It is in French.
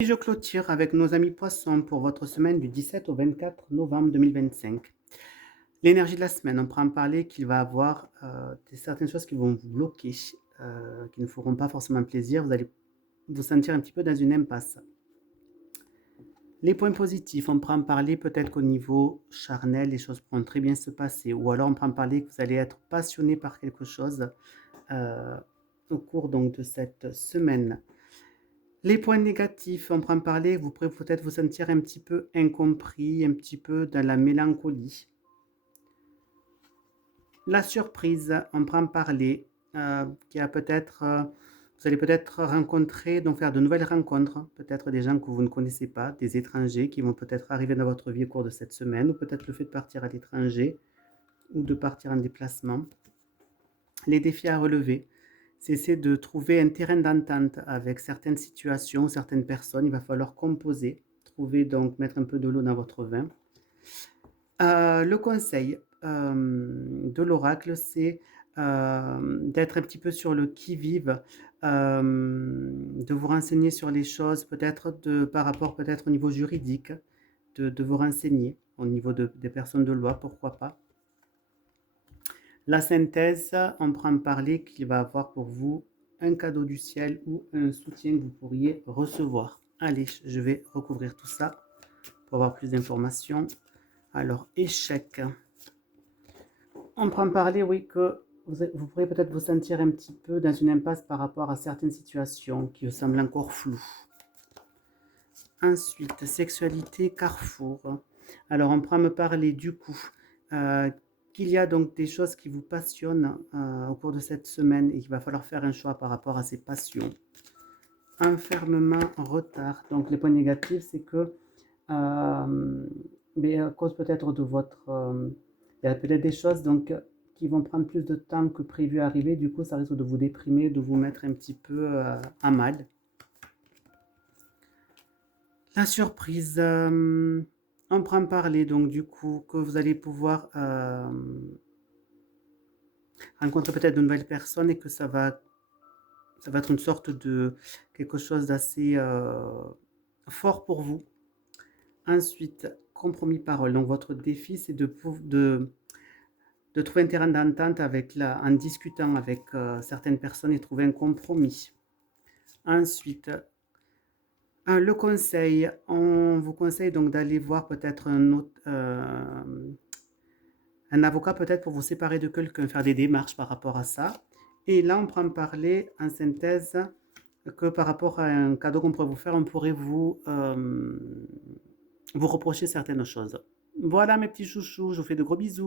Et je clôture avec nos amis poissons pour votre semaine du 17 au 24 novembre 2025. L'énergie de la semaine, on pourra en parler qu'il va y avoir certaines choses qui vont vous bloquer, qui ne feront pas forcément plaisir. Vous allez vous sentir un petit peu dans une impasse. Les points positifs, on pourra en parler peut-être qu'au niveau charnel, les choses pourront très bien se passer. Ou alors on pourra en parler que vous allez être passionné par quelque chose au cours donc de cette semaine. Les points négatifs, on pourra en parler, vous pourrez peut-être vous sentir un petit peu incompris, un petit peu dans la mélancolie. La surprise, on pourra en parler, qui a peut-être, vous allez peut-être rencontrer, donc faire de nouvelles rencontres, peut-être des gens que vous ne connaissez pas, des étrangers qui vont peut-être arriver dans votre vie au cours de cette semaine, ou peut-être le fait de partir à l'étranger, ou de partir en déplacement. Les défis à relever, c'est essayer de trouver un terrain d'entente avec certaines situations, certaines personnes. Il va falloir composer, trouver donc, mettre un peu de l'eau dans votre vin. Le conseil de l'oracle, c'est d'être un petit peu sur le qui-vive, de vous renseigner sur les choses, peut-être par rapport peut-être au niveau juridique, de vous renseigner au niveau des personnes de loi, pourquoi pas. La synthèse, on pourra en parler qu'il va avoir pour vous un cadeau du ciel ou un soutien que vous pourriez recevoir. Allez, je vais recouvrir tout ça pour avoir plus d'informations. Alors, échec. On pourra en parler, oui, que vous pourrez peut-être vous sentir un petit peu dans une impasse par rapport à certaines situations qui vous semblent encore floues. Ensuite, sexualité, carrefour. Alors, on pourra me parler du coup qu'il y a donc des choses qui vous passionnent au cours de cette semaine et qu'il va falloir faire un choix par rapport à ces passions. Enfermement, retard. Donc, les points négatifs, c'est que mais à cause peut-être de votre... il y a peut-être des choses donc, qui vont prendre plus de temps que prévu à arriver. Du coup, ça risque de vous déprimer, de vous mettre un petit peu à mal. La surprise, on pourra en parler donc du coup que vous allez pouvoir rencontrer peut-être de nouvelles personnes et que ça va être une sorte de quelque chose d'assez fort pour vous. Ensuite, compromis parole. Donc votre défi, c'est de trouver un terrain d'entente en discutant avec certaines personnes et trouver un compromis. Ensuite, le conseil, on vous conseille donc d'aller voir peut-être un avocat peut-être pour vous séparer de quelqu'un, faire des démarches par rapport à ça. Et là, on pourra en parler en synthèse que par rapport à un cadeau qu'on pourrait vous faire, on pourrait vous reprocher certaines choses. Voilà mes petits chouchous, je vous fais de gros bisous.